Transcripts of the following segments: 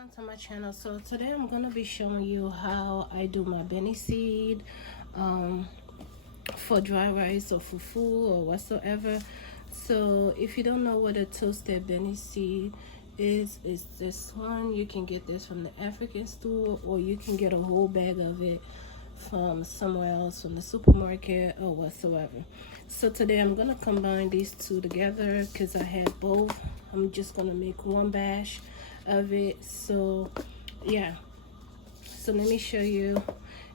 welcome to my channel. So today I'm gonna be showing you how I do my beni seed for dry rice or fufu or whatsoever. So if you don't know what a toasted beni seed is, it's this one. You can get this from the African store, or you can get a whole bag of it from somewhere else, from the supermarket or whatsoever. So today I'm gonna combine these two together because I have both. I'm just gonna make one batch of it. So yeah, so let me show you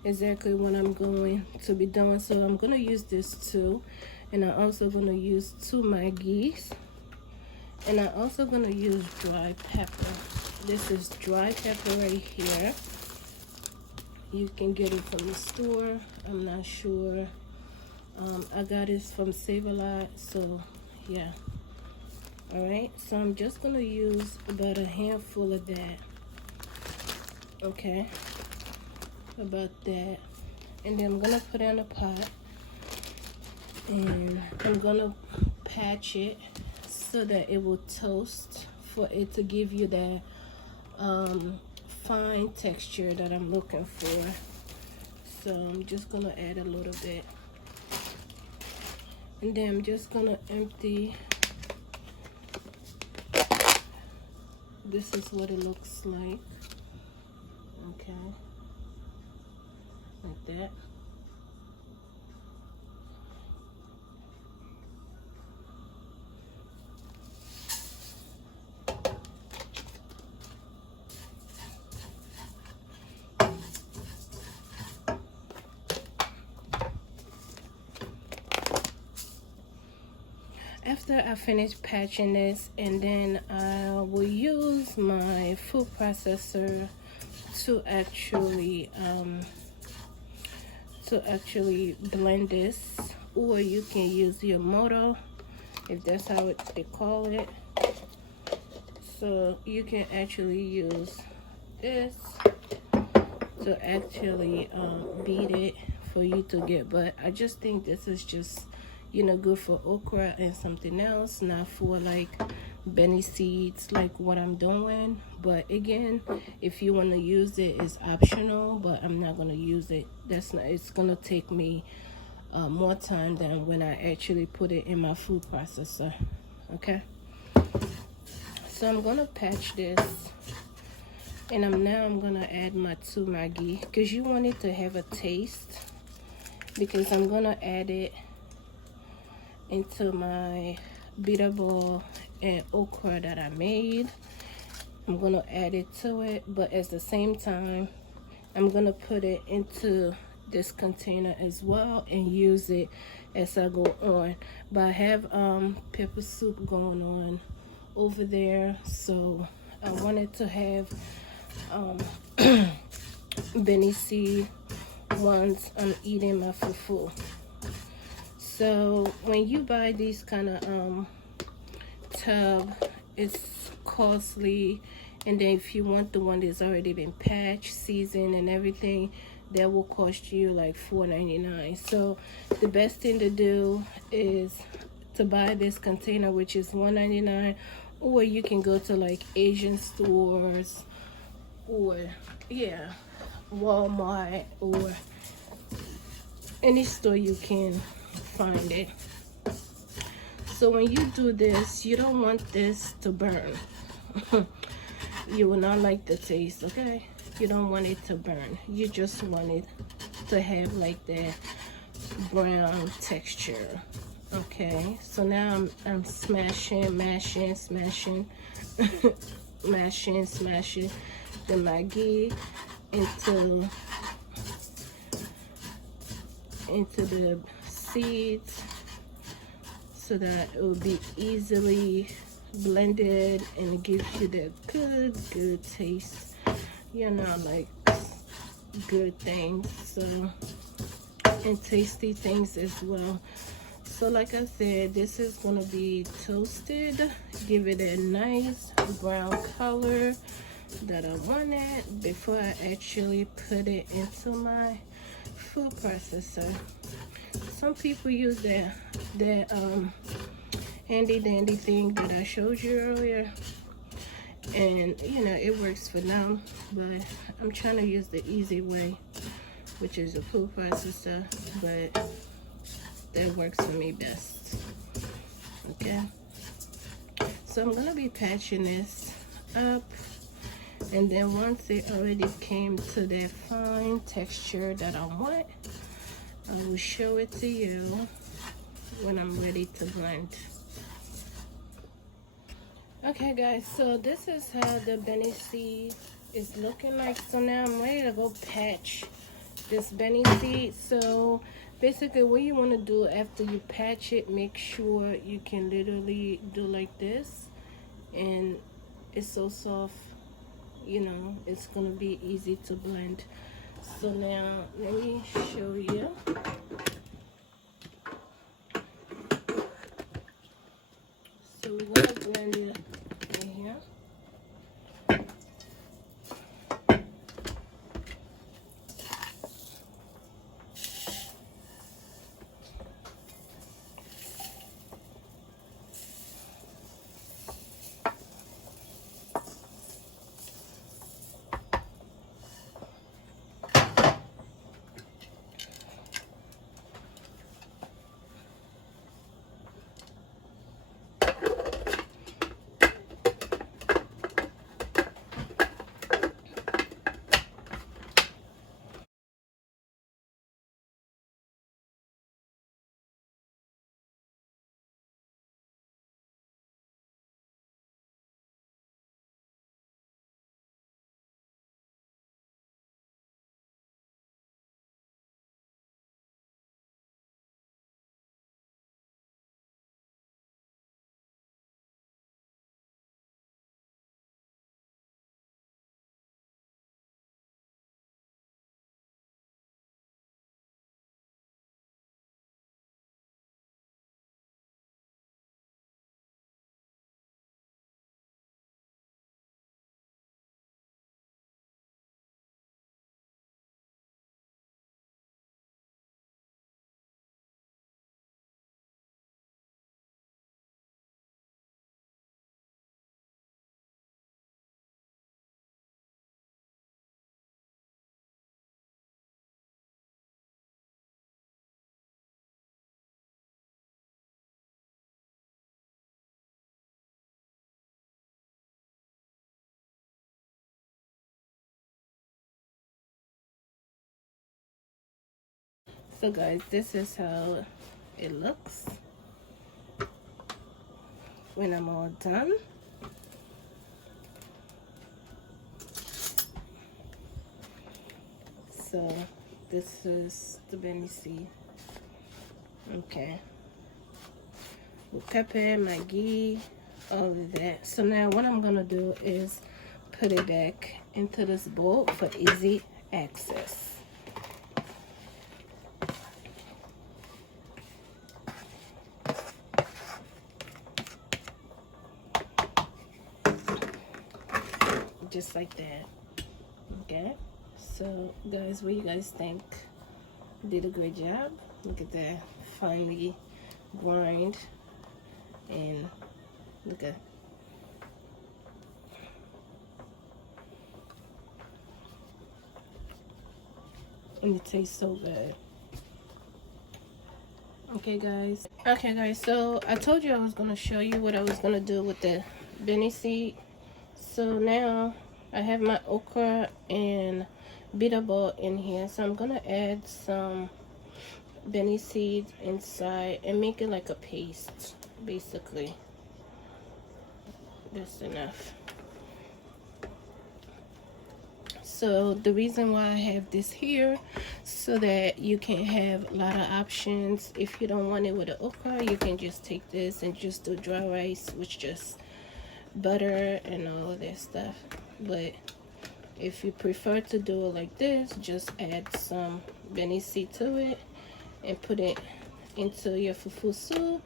exactly what I'm going to be doing. So I'm gonna use this too, and I'm also gonna use 2 Maggi's, and I'm also gonna use dry pepper. This is dry pepper right here. You can get it from the store. I'm not sure. I got it from Save-A-Lot. So yeah. All right, so I'm just gonna use about a handful of that. Okay, about that, and then I'm gonna put it in a pot, and I'm gonna patch it so that it will toast, for it to give you that fine texture that I'm looking for. So I'm just gonna add a little bit, and then I'm just gonna empty. This is what it looks like. Okay, like that. After I finish patching this, and then I will use my food processor to actually blend this, or you can use your motor, if that's how they call it. So you can actually use this to actually beat it for you to get, but I just think this is just, you know, good for okra and something else, not for like beni seeds like what I'm doing. But again, if you want to use it, it's optional, but I'm not going to use it. That's not, it's going to take me more time than when I actually put it in my food processor. Okay, so I'm going to patch this, and I'm going to add my 2 Maggi, because you want it to have a taste, because I'm going to add it into my bitter ball and okra that I made. I'm gonna add it to it, but at the same time I'm gonna put it into this container as well and use it as I go on. But I have pepper soup going on over there, so I wanted to have beni seed once I'm eating my fufu. So when you buy these kind of tub, it's costly, and then if you want the one that's already been patched, seasoned and everything, that will cost you like $4.99. So the best thing to do is to buy this container, which is $1.99, or you can go to like Asian stores, or yeah, Walmart, or any store you can find it. So when you do this, you don't want this to burn. You will not like the taste, okay? You don't want it to burn. You just want it to have like that brown texture. Okay, so now I'm smashing, mashing, smashing, mashing, smashing the Maggi into the seeds, so that it will be easily blended and gives you the good taste, you know, like good things, so, and tasty things as well. So like I said, this is gonna be toasted, give it a nice brown color that I wanted before I actually put it into my food processor. Some people use their handy dandy thing that I showed you earlier, and you know it works for now, but I'm trying to use the easy way, which is a food processor, but that works for me best. Okay, so I'm gonna be patching this up, and then once it already came to that fine texture that I want, I will show it to you when I'm ready to blend. Okay guys, so this is how the Benny seed is looking like. So now I'm ready to go patch this Benny seed. So basically what you want to do after you patch it, make sure you can literally do like this, and it's so soft, you know, it's gonna be easy to blend. So now let me show you. So we're gonna blend it in here. So guys, this is how it looks when I'm all done. So this is the Benny seed. Okay, with pepper, Maggi, all of that. So now what I'm gonna do is put it back into this bowl for easy access. Just like that. Okay, so guys, what do you guys think? Did a great job. Look at that, finely grind, and look at, and it tastes so good. Okay guys, so I told you I was gonna show you what I was gonna do with the Benny seed. So now I have my okra and bitter ball in here, so I'm gonna add some Benny seeds inside and make it like a paste, basically. That's enough. So the reason why I have this here, so that you can have a lot of options. If you don't want it with the okra, you can just take this and just do dry rice with just butter and all of that stuff. But if you prefer to do it like this, just add some Benny seed to it and put it into your fufu soup,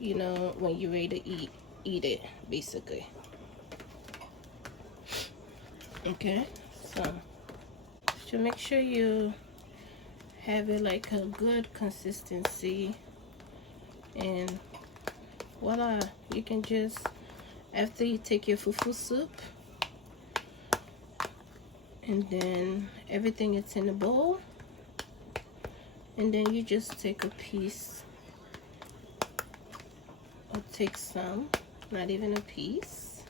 you know, when you're ready to eat it, basically. Okay, so to make sure you have it like a good consistency, and voila, you can just After you take your fufu soup, and then everything is in a bowl, and then you just take a piece, or take some, not even a piece,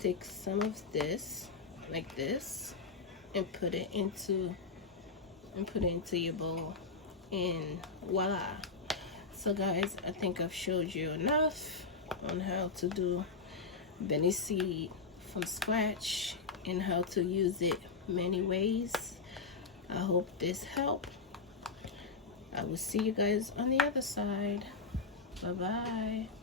take some of this like this and put it into your bowl, and voila. So guys, I think I've showed you enough on how to do Benny seed from scratch and how to use it many ways. I hope this helped. I will see you guys on the other side. Bye bye.